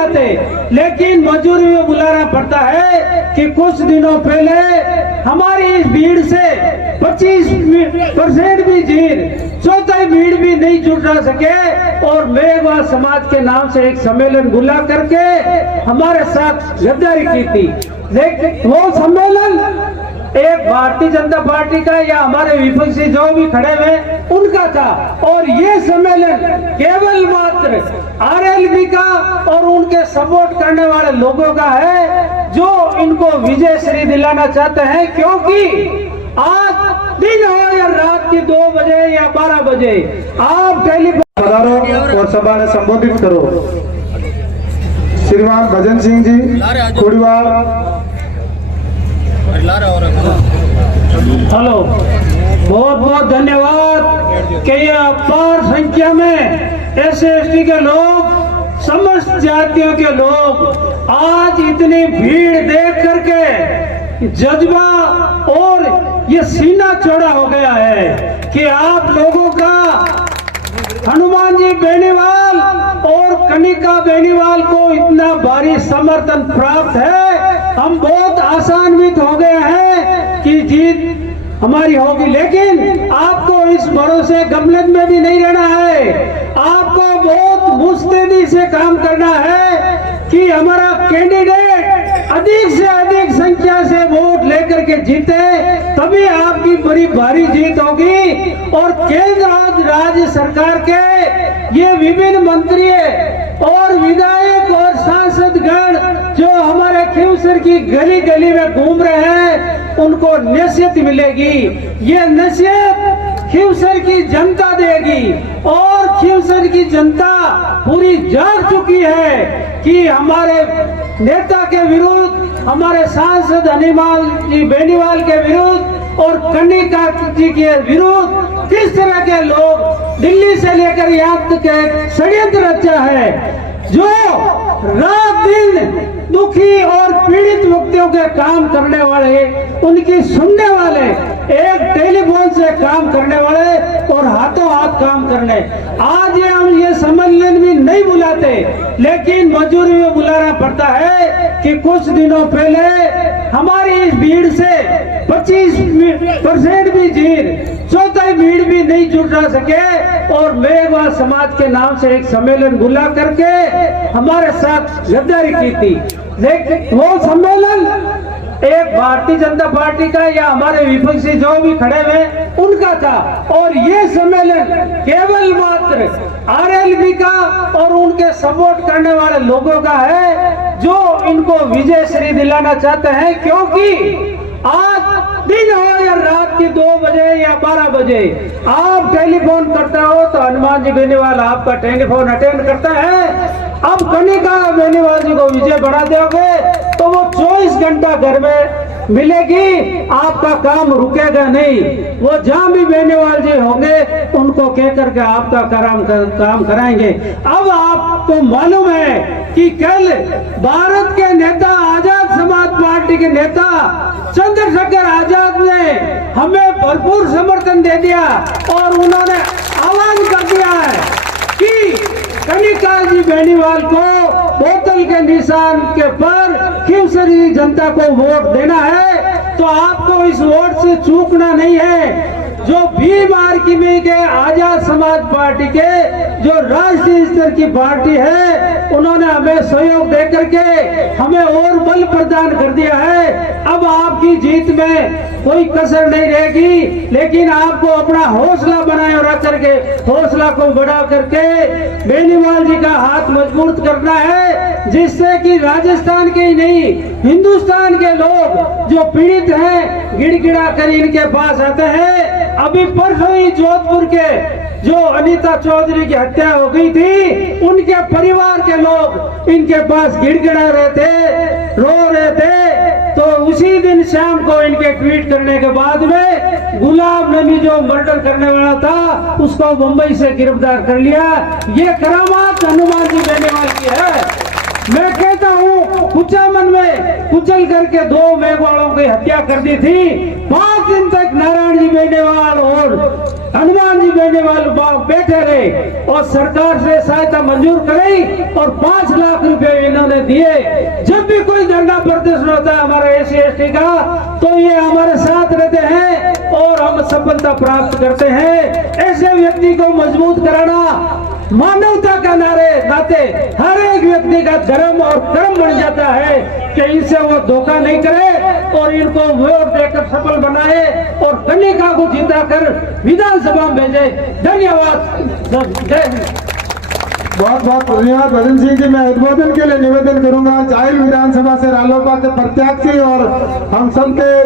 बुलाते, लेकिन मजबूरी में बुलाना पड़ता है कि कुछ दिनों पहले हमारी इस भीड़ से 25% भी चौथाई भीड़ भी नहीं जुटा सके और मेघवाल समाज के नाम से एक सम्मेलन बुला करके हमारे साथ गद्दारी की थी। लेकिन वो सम्मेलन एक भारतीय जनता पार्टी का या हमारे विपक्षी जो भी खड़े हुए उनका था, और ये सम्मेलन केवल मात्र आरएलबी का और उनके सपोर्ट करने वाले लोगों का है जो इनको विजय श्री दिलाना चाहते हैं। क्योंकि आज दिन हो या रात की 2 बजे या 12 बजे आप टेलीफोन पधारो और सभा ने संबोधित करो। श्रीमान भजन सिंह जी कुड़ीवाल। हेलो, बहुत बहुत धन्यवाद कि ये अपार संख्या में SC/ST के लोग, समस्त जातियों के लोग आज इतनी भीड़ देख करके जज्बा और ये सीना चौड़ा हो गया है कि आप लोगों का हनुमान जी बेनीवाल और कनिका बेनीवाल को इतना भारी समर्थन प्राप्त है। हम बहुत आसान्वित हो गए हैं कि जीत हमारी होगी, लेकिन आपको इस भरोसे गफलत में भी नहीं रहना है। आपको बहुत मुस्तैदी से काम करना है कि हमारा कैंडिडेट अधिक से अधिक संख्या से वोट लेकर के जीते, तभी आपकी बड़ी भारी जीत होगी। और केंद्र और राज्य सरकार के ये विभिन्न मंत्री और विधायक और सांसद गण जो हमारे खींवसर की गली गली में घूम रहे हैं उनको नसीहत मिलेगी। ये नसीहत खींवसर की जनता देगी और खींवसर की जनता पूरी जाग चुकी है कि हमारे नेता के विरुद्ध, हमारे सांसद हनुमान जी बेनीवाल के विरुद्ध और कनिका जी के विरुद्ध किस तरह के लोग दिल्ली से लेकर यहाँ तक षड्यंत्र रचा है, जो रात दिन दुखी और पीड़ित व्यक्तियों के काम करने वाले, उनकी सुनने वाले, एक टेलीफोन से काम करने वाले और हाथों हाथ काम करने। आज हम ये सम्मेलन भी नहीं बुलाते, लेकिन मजबूरी में बुलाना पड़ता है कि कुछ दिनों पहले हमारी इस भीड़ से 25% भी चौथाई भीड़ भी नहीं जुटा सके और मेघवाल समाज के नाम से एक सम्मेलन बुला करके हमारे साथ गद्दारी की थी। लेकिन वो सम्मेलन एक भारतीय जनता पार्टी का या हमारे विपक्षी जो भी खड़े हुए उनका था, और ये सम्मेलन केवल मात्र आरएलबी का और उनके सपोर्ट करने वाले लोगों का है जो इनको विजय श्री दिलाना चाहते हैं। क्योंकि आज दिन हो या रात की 2 बजे या 12 बजे आप टेलीफोन करते हो तो हनुमान जी बेनीवाल आपका टेलीफोन अटेंड करता है। अब कनिका बेनीवाल जी को विजय बना दोगे तो वो 24 घंटा घर में मिलेगी, आपका काम रुकेगा नहीं। वो जहां भी बेनीवाल जी होंगे उनको कह करके आपका काम कराएंगे। अब आपको मालूम है कि कल भारत के नेता, आजाद समाज पार्टी के नेता चंद्रशेखर आजाद ने हमें भरपूर समर्थन दे दिया और उन्होंने आह्वान कर दिया है कि कनिका जी बेनीवाल को बोतल के निशान के पर खींवसरी जनता को वोट देना है। तो आपको इस वोट से चूकना नहीं है। जो भीम आर्मी में के आजाद समाज पार्टी के जो राष्ट्रीय स्तर की पार्टी है, उन्होंने हमें सहयोग दे करके हमें और बल प्रदान कर दिया है। अब आपकी जीत में कोई कसर नहीं रहेगी, लेकिन आपको अपना हौसला बनाए रख करके, हौसला को बढ़ा करके बेनीवाल जी का हाथ मजबूत करना है, जिससे कि राजस्थान के ही नहीं हिंदुस्तान के लोग जो पीड़ित हैं गिड़गिड़ा कर इनके पास आते हैं। अभी परसों ही जोधपुर के जो अनीता चौधरी की हत्या हो गई थी, उनके परिवार के लोग इनके पास गिड़गिड़ा रहे थे, रो रहे थे। तो उसी दिन शाम को इनके ट्वीट करने के बाद में गुलाम नबी जो मर्डर करने वाला था उसको मुंबई से गिरफ्तार कर लिया। ये करामात हनुमान जी बेनीवाल की है। मैं कहता हूँ कुचामन में कुचल करके 2 मेघवालों की हत्या कर दी थी। 5 दिन तक नारायण जी बेनीवाल और हनुमान जी बेनीवाल बैठे रहे और सरकार से सहायता मंजूर कराई और 5 लाख रुपए इन्होंने दिए। जब भी कोई धरना प्रदर्शन होता है हमारे SC/ST का, तो ये हमारे साथ रहते हैं और हम सफलता प्राप्त करते हैं। ऐसे व्यक्ति को मजबूत कराना मानवता का नाते हर एक व्यक्ति का धर्म और कर्म बन जाता है कि इनसे वो धोखा नहीं करे और इनको वोट देकर सफल बनाए और कन्निका को जिताकर विधानसभा में भेजे। धन्यवाद। जय हिंद। बहुत बहुत धन्यवाद भजन सिंह जी। मैं उद्बोधन के लिए निवेदन करूंगा जाहिल विधानसभा से रालोपा के प्रत्याशी और हम सबके